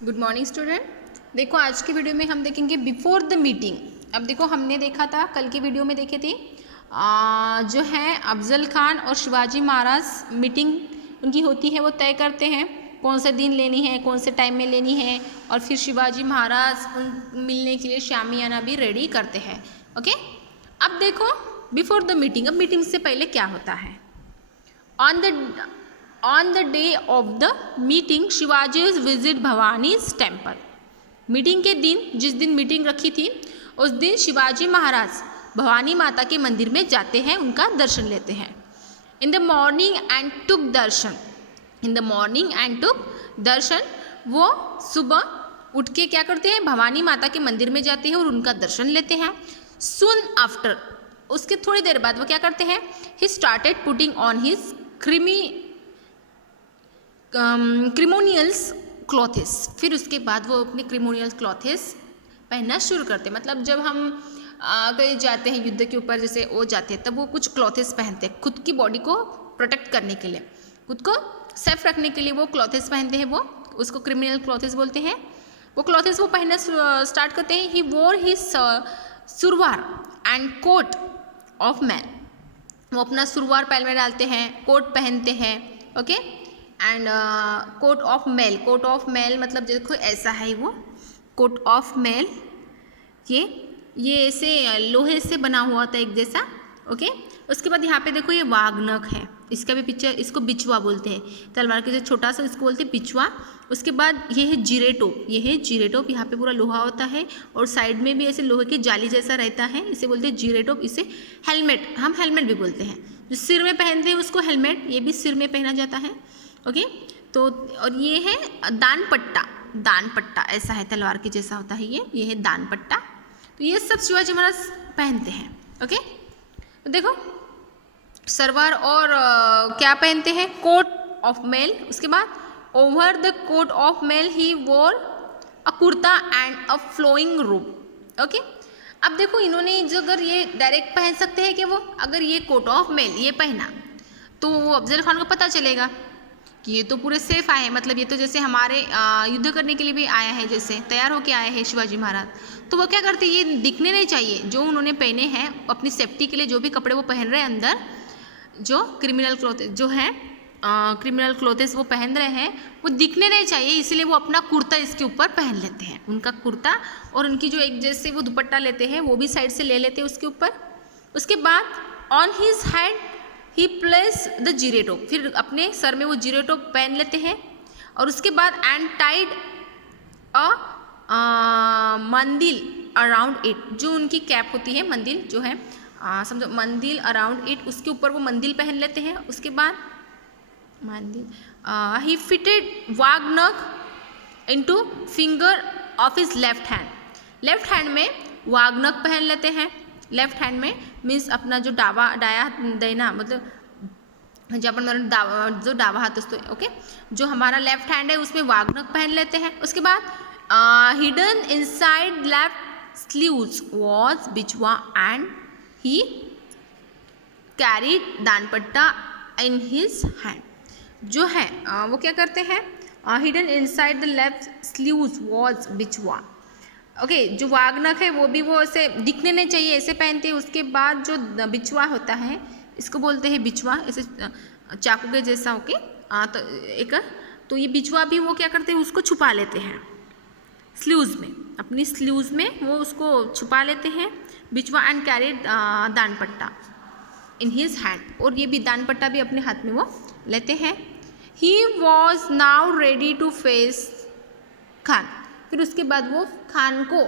Good morning student. देखो आज की वीडियो में हम देखेंगे बिफोर द मीटिंग। अब देखो हमने देखा था, कल की वीडियो में देखे थे जो है अफजल खान और शिवाजी महाराज मीटिंग उनकी होती है, वो तय करते हैं कौन से दिन लेनी है, कौन से टाइम में लेनी है, और फिर शिवाजी महाराज उन मिलने के लिए शामियाना भी रेडी करते हैं। ओके, अब देखो बिफोर द मीटिंग। अब मीटिंग से पहले क्या होता है? On the day of the meeting, शिवाजी's visit भवानी's temple। Meeting के दिन, जिस दिन मीटिंग रखी थी उस दिन शिवाजी महाराज भवानी माता के मंदिर में जाते हैं, उनका दर्शन लेते हैं। In the morning and took darshan. In the morning and took darshan, वो सुबह उठ के क्या करते हैं? भवानी माता के मंदिर में जाते हैं और उनका दर्शन लेते हैं। सुन आफ्टर, उसके थोड़ी देर बाद वो क्या करते हैं? He started putting on his ceremonials clothes. फिर उसके बाद वो अपने क्रिमोनियल क्लॉथेस पहनना शुरू करते हैं। मतलब जब हम कहीं जाते हैं युद्ध के ऊपर, जैसे वो जाते हैं, तब वो कुछ क्लॉथेस पहनते हैं खुद की बॉडी को प्रोटेक्ट करने के लिए, खुद को सेफ रखने के लिए वो क्लॉथेस पहनते हैं। वो उसको क्रिमिनल क्लॉथेस बोलते हैं। वो क्लॉथेस वो पहनना स्टार्ट करते हैं। He wore his surwar and coat of mail. वो अपना सुरवार पैर में डालते हैं, कोट पहनते हैं। Okay, and coat of mail. Coat of mail मतलब देखो ऐसा है वो कोट ऑफ मेल। ये ऐसे लोहे से बना हुआ था एक जैसा। ओके, उसके बाद यहाँ पे देखो ये वाघनख है, इसका भी पिक्चर, इसको बिचवा बोलते हैं। तलवार के जो छोटा सा, इसको बोलते हैं बिचवा। उसके बाद ये है जिरेटोप। ये है जिरेटोप, यहाँ पे पूरा लोहा होता है और साइड में भी ऐसे लोहे की जाली जैसा रहता है, इसे बोलते हैं जिरेटोप। इसे हेलमेट, हम हेलमेट भी बोलते हैं। जो सिर में पहनते हैं उसको हेलमेट, ये भी सिर में पहना जाता है। ओके, तो और ये है दान पट्टा। दान पट्टा ऐसा है, तलवार के जैसा होता है ये है दान पट्टा। तो ये सब शिवाजी महाराज पहनते हैं। ओके, तो देखो सरवार और क्या पहनते हैं? Coat of mail. उसके बाद over the coat of mail he wore a kurta and a flowing robe. Okay, अब देखो इन्होंने जो, अगर ये डायरेक्ट पहन सकते हैं कि वो, अगर ये कोट ऑफ मेल ये पहना तो वो अफजल खान को पता चलेगा कि ये तो पूरे सेफ आए हैं। मतलब ये तो जैसे हमारे युद्ध करने के लिए भी आया है, जैसे तैयार होके आए हैं शिवाजी महाराज। तो वो क्या करते हैं? ये दिखने नहीं चाहिए जो उन्होंने पहने हैं अपनी सेफ्टी के लिए, जो भी कपड़े वो पहन रहे हैं अंदर, जो क्रिमिनल क्लॉथेस जो है क्रिमिनल क्लॉथेस वो पहन रहे हैं, वो दिखने नहीं चाहिए। इसलिए वो अपना कुर्ता इसके ऊपर पहन लेते हैं। उनका कुर्ता और उनकी जो एक जैसे वो दुपट्टा लेते हैं, वो भी साइड से ले लेते हैं उसके ऊपर। उसके बाद on his head he placed the jiretop. फिर अपने सर में वो जिरेटोप पहन लेते हैं। और उसके बाद एंड टाइड अ मंदिल अराउंड इट। जो उनकी कैप होती है, मंदिल जो है, समझो मंदिल अराउंड इट, उसके ऊपर वो मंदिल पहन लेते हैं। उसके बाद mandil he fitted waghnakh into finger of his left hand. Left hand में वाघनख पहन लेते हैं। लेफ्ट हैंड में मीन्स अपना जो डाया देना, मतलब जब अपन जो डावा हाथ उसको। ओके, जो हमारा लेफ्ट हैंड है उसमें वाघनख पहन लेते हैं। उसके बाद hidden inside left sleeves was bichwa and he carried dandpatta in his hand. जो है वो क्या करते हैं? Hidden inside the left sleeves was bichwa. Okay, जो वाघनख है वो भी वो ऐसे दिखने नहीं चाहिए, ऐसे पहनते हैं। उसके बाद जो बिचवा होता है, इसको बोलते हैं बिचवा, ऐसे चाकू के जैसा। ओके, तो ये बिचवा भी वो क्या करते हैं? उसको छुपा लेते हैं स्लीव्स में, अपनी स्लीव्स में वो उसको छुपा लेते हैं, bichwa and carried dandpatta in his hand. और ये भी दानपट्टा भी अपने हाथ में वो लेते हैं। He was now ready to face Khan. फिर उसके बाद वो खान को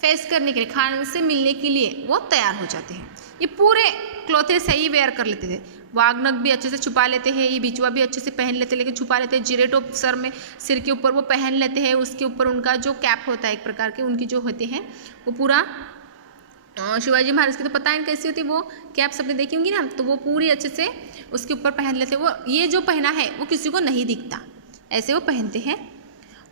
फेस करने के लिए, खान से मिलने के लिए वो तैयार हो जाते हैं। ये पूरे क्लॉथेस है, ये वेयर कर लेते थे। वाघनख भी अच्छे से छुपा लेते हैं, ये बिचवा भी अच्छे से पहन लेते हैं, लेकिन छुपा लेते हैं। जिरेटोप सर में, सिर के ऊपर वो पहन लेते हैं। उसके ऊपर उनका जो कैप होता है, एक प्रकार के उनकी जो होते हैं, वो पूरा शिवाजी महाराज की तो पता है कैसी होती है वो कैप, सबने देखी होंगी ना, तो वो पूरी अच्छे से उसके ऊपर पहन लेते हैं। वो ये जो पहना है वो किसी को नहीं दिखता, ऐसे वो पहनते हैं।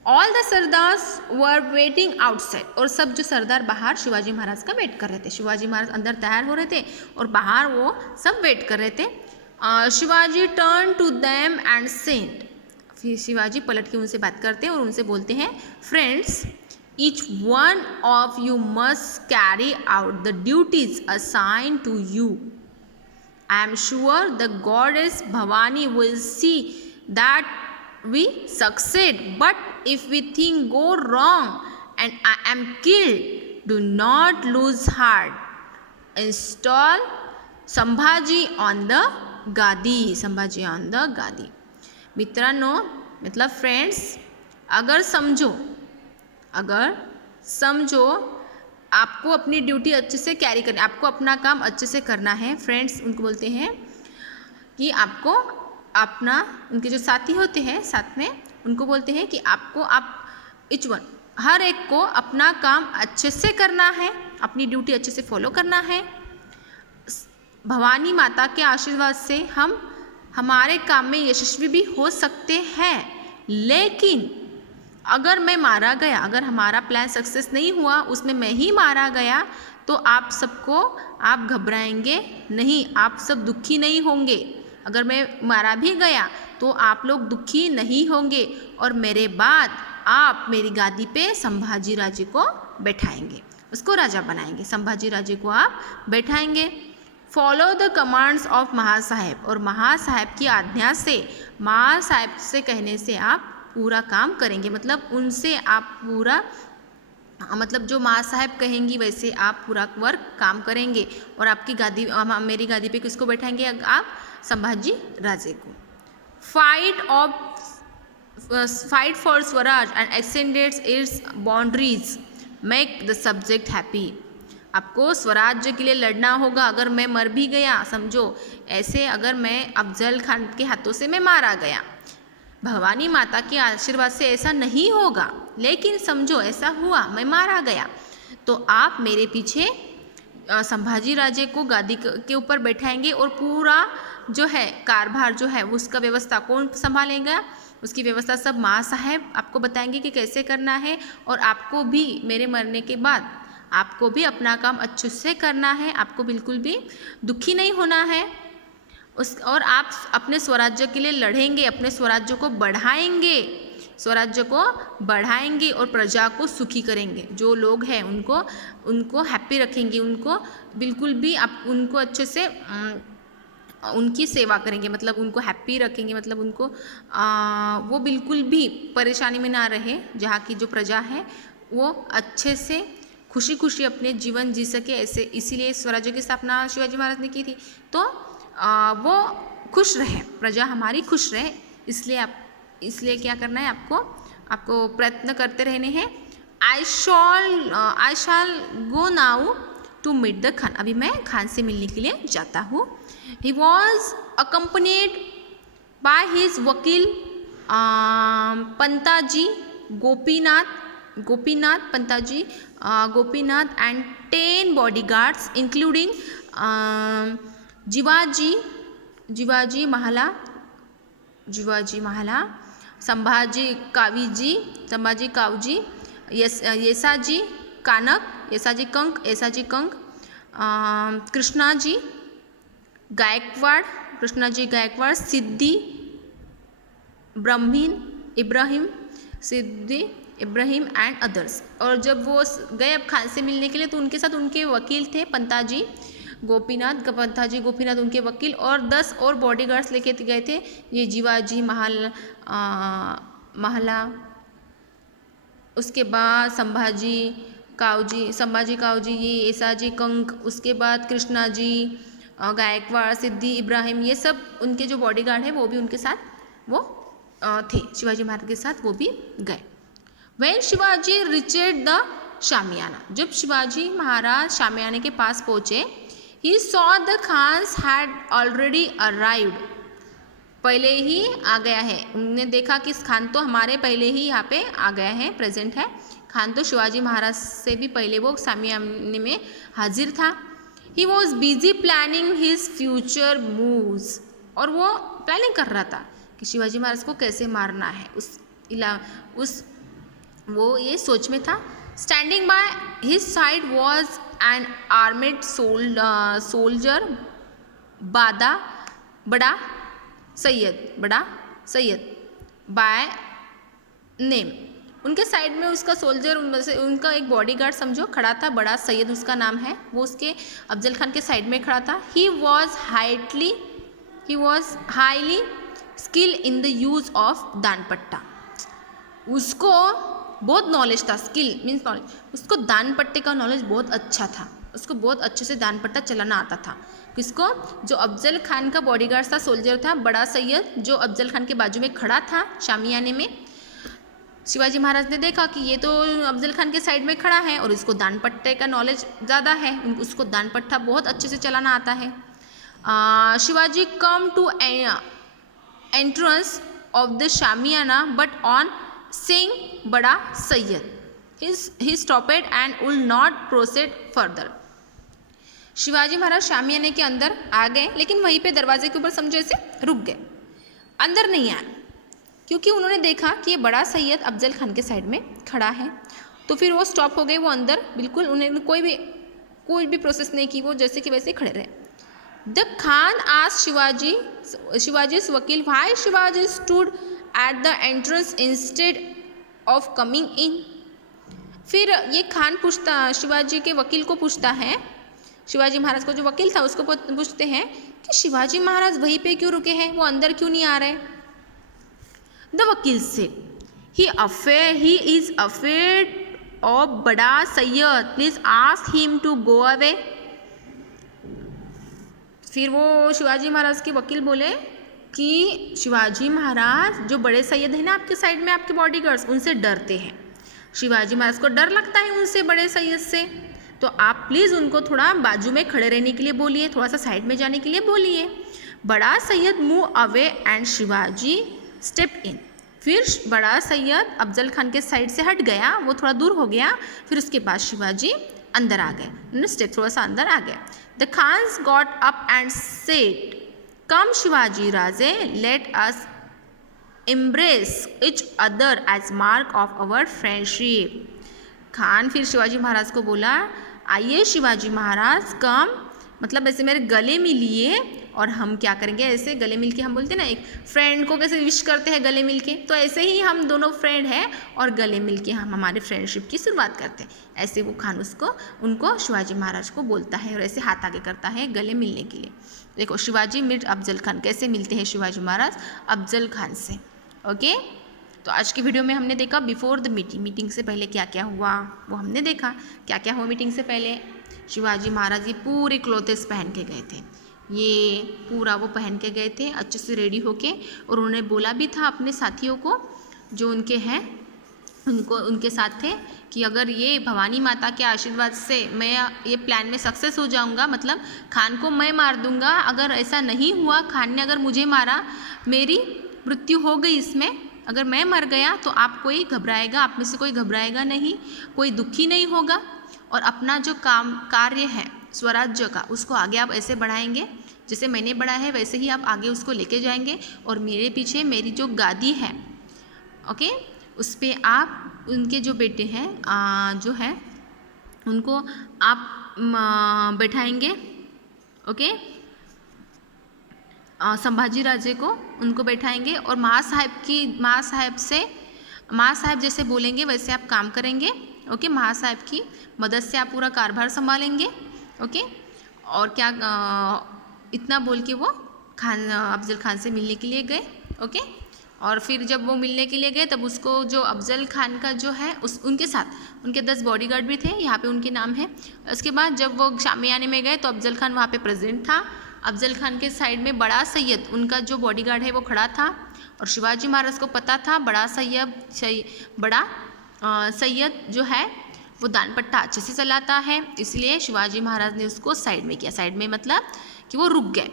All the sardars were waiting outside. और सब जो सरदार बाहर शिवाजी महाराज का वेट कर रहे थे। शिवाजी महाराज अंदर तैयार हो रहे थे और बाहर वो सब वेट कर रहे थे। Shivaji turn to them and sent, फिर शिवाजी पलट के उनसे बात करते हैं और उनसे बोलते हैं, friends, each one of you must carry out the duties assign to you. I am sure the goddess Bhavani will see that we succeed. But if we think go wrong and I am killed, do not lose heart. Install Sambhaji on the Gadi. Sambhaji on the Gadi. मित्रांनो, मतलब friends, अगर समझो आपको अपनी duty अच्छे से carry करनी, आपको अपना काम अच्छे से करना है. फ्रेंड्स उनको बोलते हैं कि आपको अपना, उनके जो साथी होते हैं साथ में, उनको बोलते हैं कि आपको इच वन, हर एक को अपना काम अच्छे से करना है, अपनी ड्यूटी अच्छे से फॉलो करना है. भवानी माता के आशीर्वाद से हम हमारे काम में यशस्वी भी हो सकते हैं. लेकिन अगर मैं मारा गया, अगर हमारा प्लान सक्सेस नहीं हुआ, उसमें मैं ही मारा गया, तो आप घबराएंगे नहीं, आप सब दुखी नहीं होंगे. अगर मैं मारा भी गया तो आप लोग दुखी नहीं होंगे और मेरे बाद आप मेरी गादी पे संभाजी राजे को बैठाएंगे, उसको राजा बनाएंगे. संभाजी राजे को आप बैठाएंगे. फॉलो द कमांड्स ऑफ महासाहेब, और महासाहेब की आज्ञा से, महासाहेब से कहने से आप पूरा काम करेंगे. मतलब उनसे आप पूरा, मतलब जो माँ साहब कहेंगी वैसे आप पूरा वर्क काम करेंगे. और आपकी गादी, मेरी गादी पे किसको बैठाएंगे? आप संभाजी राजे को. Fight for Swaraj and extended it's boundaries, make the subject happy. आपको स्वराज्य के लिए लड़ना होगा. अगर मैं मर भी गया, समझो ऐसे, अगर मैं अफजल खान के हाथों से मैं मारा गया, भवानी माता के आशीर्वाद से ऐसा नहीं होगा, लेकिन समझो ऐसा हुआ, मैं मारा गया, तो आप मेरे पीछे संभाजी राजे को गादी के ऊपर बैठाएंगे और पूरा जो है कारभार जो है उसका व्यवस्था कौन संभालेगा? उसकी व्यवस्था सब माँ साहेब आपको बताएंगे कि कैसे करना है. और आपको भी मेरे मरने के बाद आपको भी अपना काम अच्छे से करना है, आपको बिल्कुल भी दुखी नहीं होना है. और आप अपने स्वराज्य के लिए लड़ेंगे, अपने स्वराज्य को बढ़ाएंगे और प्रजा को सुखी करेंगे. जो लोग हैं उनको हैप्पी रखेंगे, उनको बिल्कुल भी आप उनको अच्छे से उनकी सेवा करेंगे, मतलब उनको हैप्पी रखेंगे, मतलब उनको वो बिल्कुल भी परेशानी में ना रहे. जहाँ की जो प्रजा है वो अच्छे से खुशी खुशी अपने जीवन जी सके, ऐसे इसीलिए स्वराज्य की स्थापना शिवाजी महाराज ने की थी. तो वो खुश रहे, प्रजा हमारी खुश रहे, इसलिए क्या करना है? आपको प्रयत्न करते रहने हैं. I shall go now to meet the Khan. अभी मैं खान से मिलने के लिए जाता हूँ. He was accompanied by his vakil Pantaji Gopinath Pantaji Gopinath and 10 bodyguards including Jivaji Mahala, Sambhaji Kavji, Yesaji Kank, Krishnaji Gaikwad, Siddi Ibrahim and others. और जब वो गए अब खान से मिलने के लिए, तो उनके साथ उनके वकील थे पंताजी गोपीनाथ उनके वकील, और 10 और बॉडीगार्ड्स लेके गए थे. ये जीवाजी महला, उसके बाद संभाजी कावजी, ये येसाजी कंक, उसके बाद कृष्णाजी गायकवाड़, सिद्धि इब्राहिम, ये सब उनके जो बॉडीगार्ड है वो भी उनके साथ वो थे, शिवाजी महाराज के साथ वो भी गए. व्हेन शिवाजी रिचेड द शामियाना, जब शिवाजी महाराज शामियाने के पास पहुँचे, he saw the Khans had already arrived, पहले ही आ गया है. उन्होंने देखा कि खान तो हमारे पहले ही यहाँ पे आ गया है, प्रेजेंट है. खान तो शिवाजी महाराज से भी पहले वो शामियाने में हाजिर था. He was busy planning his future moves, और वो प्लानिंग कर रहा था कि शिवाजी महाराज को कैसे मारना है. वो ये सोच में था. Standing by his side was an armed soldier Bada Sayyad. By name. उनके साइड में उसका सोल्जर, उनका एक बॉडीगार्ड समझो खड़ा था, बड़ा सैयद उसका नाम है, वो उसके अफजल खान के साइड में खड़ा था। He was highly skill in the use of दान पट्टा। उसको बहुत नॉलेज था, स्किल मीन्स नॉलेज, उसको दान पट्टे का नॉलेज बहुत अच्छा था, उसको बहुत अच्छे से दान पट्टा चलाना आता था। किसको? जो अफजल खान का बॉडीगार्ड था, सोल्जर था, बड़ा सैयद, जो अफजल खान के बाजू में खड़ा था शामियाने में। शिवाजी महाराज ने देखा कि ये तो अफजल खान के साइड में खड़ा है और इसको दान पट्टे का नॉलेज ज़्यादा है, उसको दान पट्टा बहुत अच्छे से चलाना आता है। Shivaji come to entrance of the shamiana but on seeing Bada Sayyad he stopped and would not proceed further। Shivaji Maharaj शामियाने के अंदर आ गए, लेकिन वहीं पे दरवाजे के ऊपर समझो ऐसे रुक गए, अंदर नहीं आए, क्योंकि उन्होंने देखा कि ये बड़ा सैयद अफजल खान के साइड में खड़ा है। तो फिर वो स्टॉप हो गए, वो अंदर बिल्कुल, उन्होंने कोई भी प्रोसेस नहीं की, वो जैसे कि वैसे खड़े रहे। द खान आस्क्ड शिवाजी's वकील why Shivaji stood at the entrance instead of coming in. फिर ये खान पूछता, शिवाजी के वकील को पूछता है, शिवाजी महाराज को जो वकील था उसको पूछते हैं कि शिवाजी महाराज वहीं पे क्यों रुके हैं, वो अंदर क्यों नहीं आ रहे। द वकील से ही इज अफेयर्ड ऑफ बड़ा Sayyad, please ask him to go away. फिर वो शिवाजी महाराज के वकील बोले कि शिवाजी महाराज जो बड़े सैयद हैं ना आपके साइड में, आपके बॉडीगार्ड्स, उनसे डरते हैं, शिवाजी महाराज को डर लगता है उनसे, बड़े सैयद से, तो आप प्लीज़ उनको थोड़ा बाजू में खड़े रहने के लिए बोलिए, थोड़ा सा साइड में जाने के लिए बोलिए। बड़ा Syed move away and Shivaji step in. फिर बड़ा सैयद अफजल खान के साइड से हट गया, वो थोड़ा दूर हो गया, फिर उसके बाद शिवाजी अंदर आ गए, उन्होंने स्टेप थोड़ा सा अंदर आ गए। The Khans got up and said come Shivaji Raje let us embrace each other as mark of our friendship। Khan फिर शिवाजी महाराज को बोला, आइए शिवाजी महाराज, कम मतलब ऐसे मेरे गले मिलिए और हम क्या करेंगे, ऐसे गले मिल के, हम बोलते हैं ना एक फ्रेंड को कैसे विश करते हैं गले मिल के, तो ऐसे ही हम दोनों फ्रेंड हैं और गले मिल के हम हमारे फ्रेंडशिप की शुरुआत करते हैं। ऐसे वो खान उनको शिवाजी महाराज को बोलता है और ऐसे हाथ आगे करता है गले मिलने के लिए। देखो शिवाजी मीट अफजल खान, कैसे मिलते हैं शिवाजी महाराज अफजल खान से। ओके, तो आज की वीडियो में हमने देखा बिफोर द मीटिंग से पहले क्या क्या हुआ वो हमने देखा। क्या क्या हुआ मीटिंग से पहले, शिवाजी महाराज ये पूरे क्लोथेस पहन के गए थे, ये पूरा वो पहन के गए थे अच्छे से रेडी होके, और उन्होंने बोला भी था अपने साथियों को जो उनके हैं, उनके साथ थे कि अगर ये भवानी माता के आशीर्वाद से मैं ये प्लान में सक्सेस हो जाऊंगा, मतलब खान को मैं मार दूंगा, अगर ऐसा नहीं हुआ, खान ने अगर मुझे मारा, मेरी मृत्यु हो गई इसमें, अगर मैं मर गया तो आप कोई घबराएगा, आप में से कोई घबराएगा नहीं, कोई दुखी नहीं होगा, और अपना जो कार्य है स्वराज्य का उसको आगे आप ऐसे बढ़ाएंगे, जैसे मैंने बढ़ाया है वैसे ही आप आगे उसको लेके जाएंगे, और मेरे पीछे मेरी जो गादी है, ओके, उस पर आप उनके जो बेटे हैं जो है उनको आप बैठाएंगे, ओके, संभाजी राजे को उनको बैठाएंगे, और महासाहेब जैसे बोलेंगे वैसे आप काम करेंगे, ओके, महासाहेब की मदद से आप पूरा कारभार संभालेंगे, ओके। और क्या इतना बोल के वो अफजल खान से मिलने के लिए गए, ओके। और फिर जब वो मिलने के लिए गए तब उसको जो अफजल खान का जो है उनके साथ उनके 10 बॉडीगार्ड भी थे, यहाँ पे उनके नाम है। उसके बाद जब वो शामियाने में गए तो अफजल खान वहाँ पे प्रेजेंट था, अफजल खान के साइड में बड़ा सैयद उनका जो बॉडीगार्ड है वो खड़ा था, और शिवाजी महाराज को पता था बड़ा सैयद जो है वो दान पट्टा अच्छे से चलाता है, इसलिए शिवाजी महाराज ने उसको साइड में किया। साइड में मतलब कि वो रुक गए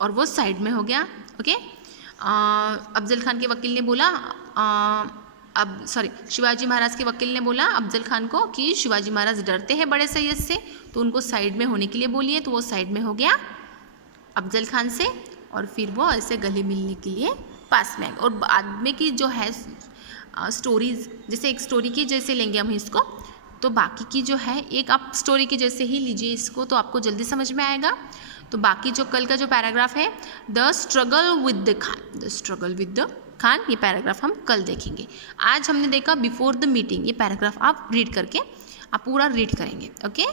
और वो साइड में हो गया, ओके। अफजल खान के वकील ने बोला शिवाजी महाराज के वकील ने बोला अफजल खान को कि शिवाजी महाराज डरते हैं बड़े सैयद से, तो उनको साइड में होने के लिए बोलिए, तो वो साइड में हो गया अफजल खान से, और फिर वो ऐसे गले मिलने के लिए पास में। और बाद में की जो है स्टोरीज, जैसे एक स्टोरी की जैसे लेंगे हम इसको, तो बाकी की जो है एक आप स्टोरी की जैसे ही लीजिए इसको, तो आपको जल्दी समझ में आएगा। तो बाकी जो कल का जो पैराग्राफ है, the struggle with the Khan, ये पैराग्राफ हम कल देखेंगे। आज हमने देखा बिफोर द मीटिंग, ये पैराग्राफ आप रीड करके आप पूरा रीड करेंगे। ओके।